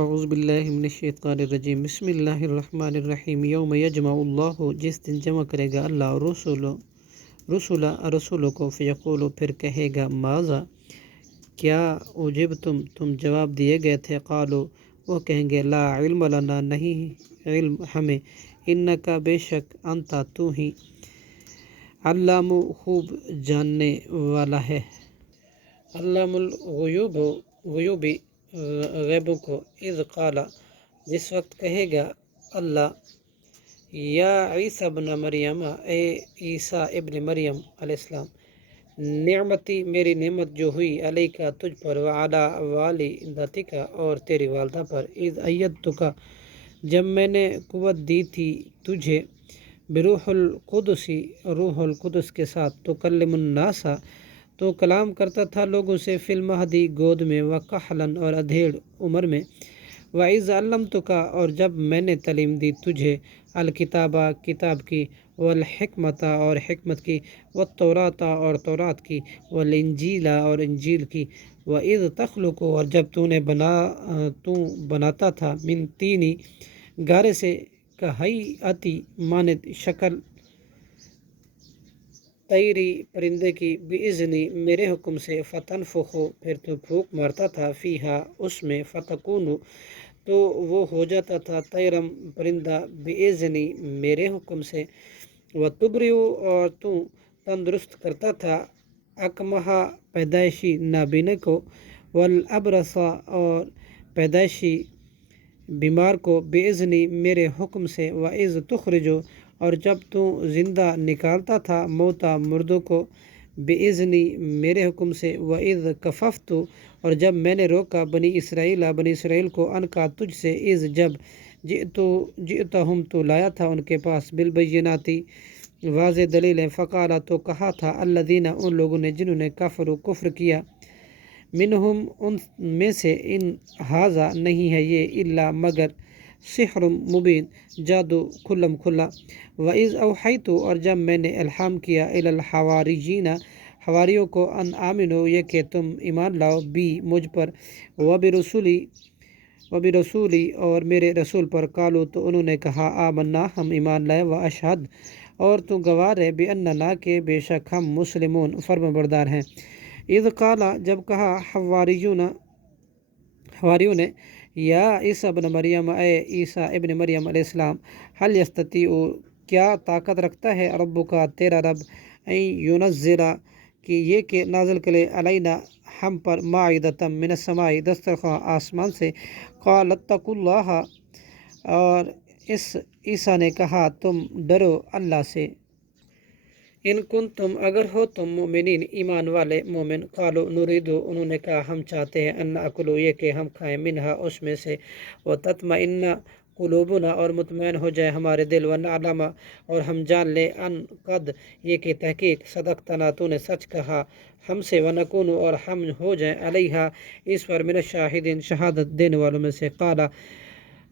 اعوذ باللہ من الشیطان الرجیم بسم اللہ الرحمن الرحیم یوم یجمع اللہ، جس دن جمع کرے گا اللہ رسولوں کو، فیقول پھر کہے گا ماذا کیا تم جواب دیے گئے تھے، قالوا وہ کہیں گے لا علم لنا نہیں علم ہمیں، انکا بے شک انتا تو ہی علام خوب جاننے والا ہے، علام غیوبی غیبوں کو، اذ قال جس وقت کہے گا اللہ یا عیسیٰ ابن مریم اے عیسیٰ ابن مریم علیہ السلام، نعمتی میری نعمت جو ہوئی علیکا تجھ پر، وعلی والدتک اور تیری والدہ پر، اذ ایدتک جب میں نے قوت دی تھی تجھے، بروح القدس روح القدس کے ساتھ، تکلم الناس تو کلام کرتا تھا لوگوں سے، فی المہدی گود میں، وکحلاً اور ادھیڑ عمر میں، وَإِذْ عَلَّمْتُكَ اور جب میں نے تعلیم دی تجھے، الکتابہ کتاب کی، والحکمت اور حکمت کی، والتوراۃ اور تورات کی، والانجیل اور انجیل کی، وَإِذْ تخلق اور جب تو بناتا تھا، من تینی گارے سے، کہیئتی مانند شکل، طیری پرندے کی، بِإِذْنِ میرے حکم سے، فتنفخ پھر تو پھونک مارتا تھا، فیہا اس میں، فتکون تو وہ ہو جاتا تھا، طیرم پرندہ، بِإِذْنِ میرے حکم سے، وتبرئ اور تو تندرست کرتا تھا، اکمہا پیدائشی نابینا کو، والابرص اور پیدائشی بیمار کو، بِإِذْنِ میرے حکم سے، وَإِذْ تخرج اور جب تو زندہ نکالتا تھا، موتا مردوں کو، بِإِذْنِ میرے حکم سے، وَإِذْ کففت اور جب میں نے روکا، بنی اسرائیل کو، عنکا تجھ سے، اذ جب جئتہم تو لایا تھا ان کے پاس، بالبینات واضح دلیلیں، فقالا تو کہا تھا، الذین ان لوگوں نے جنہوں نے کفر کیا، منہم ان میں سے، ان ھذا نہیں ہے یہ، الا مگر، سحر مبین جادو کھلم کھلا، وَإِذْ أَوْحَيْتُ اور جب میں نے الہام کیا، إِلَى الْحَوَارِيِّينَ حواریوں کو، أَنْ آمنوا یہ کہ تم ایمان لاؤ، بی مجھ پر، وبرسولی اور میرے رسول پر، قالوا تو انہوں نے کہا، آمنا ہم ایمان لائے، واشہد اور تو گواہ رہے، بأننا کہ بے شک ہم مسلمون فرمانبردار ہیں، اذ قال جب کہا حواریوں نے، یا عیسیٰ ابن مریم اے عیسیٰ ابن مریم علیہ السلام، حل یستطیع کیا طاقت رکھتا ہے، ربک تیرا رب، ان ینزل کہ یہ کہ نازل کرے، علینا ہم پر، مائدۃ من السماء دسترخواں آسمان سے، قال اتقوا اللہ اور اس عیسیٰ نے کہا تم ڈرو اللہ سے، ان کنتم اگر ہو تم مؤمنین ایمان والے مومن، قالوا نرید انہوں نے کہا ہم چاہتے ہیں، ان ناکل یہ کہ ہم کھائیں، منہا اس میں سے، وتطمئن قلوبنا اور مطمئن ہو جائے ہمارے دل، ونعلم اور ہم جان لیں، ان قد یہ کہ تحقیق، صدقتنا تو نے سچ کہا ہم سے، ونکون اور ہم ہو جائیں، علیہا اس پر، من الشاہدین شہادت دینے والوں میں سے، قال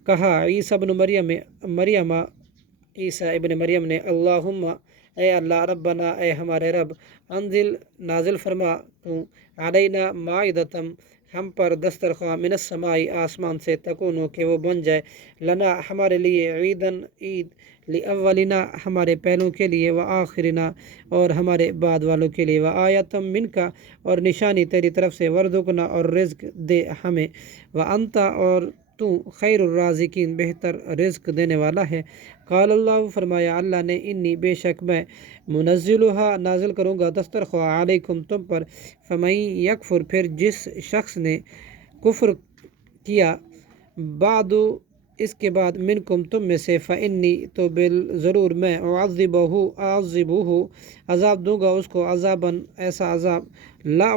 کہا عیسیٰ ابن مریم عیسیٰ ابن مریم نے، اللہم اے اللہ، ربنا اے ہمارے رب، انزل نازل فرما تو، علینا مائدۃ ہم پر، دسترخواں، من السماء آسمان سے، تکونو کہ وہ بن جائے، لنا ہمارے لیے، عیدن عید، لاولنا ہمارے پہلوں کے لیے، وآخرنا اور ہمارے بعد والوں کے لیے، وآیۃ منکا اور نشانی تیری طرف سے، ورزقنا اور رزق دے ہمیں، وانت اور تو خیر الرازقین بہتر رزق دینے والا ہے، قال اللہ فرمایا اللہ نے، انی بے شک میں، منزلها نازل کروں گا دسترخواں، علیکم تم پر، فمن یکفر پھر جس شخص نے کفر کیا، بعد اس کے بعد، منکم تم میں سے، فانی تو بالضرور میں، اعذبہ عذاب دوں گا اس کو، عذاباً ایسا عذاب، لا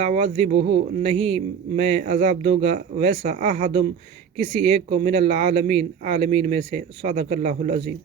اعذبہ نہیں میں عذاب دوں گا ویسا، احدم کسی ایک کو، من العالمین عالمین میں سے، صدق اللہ العظیم۔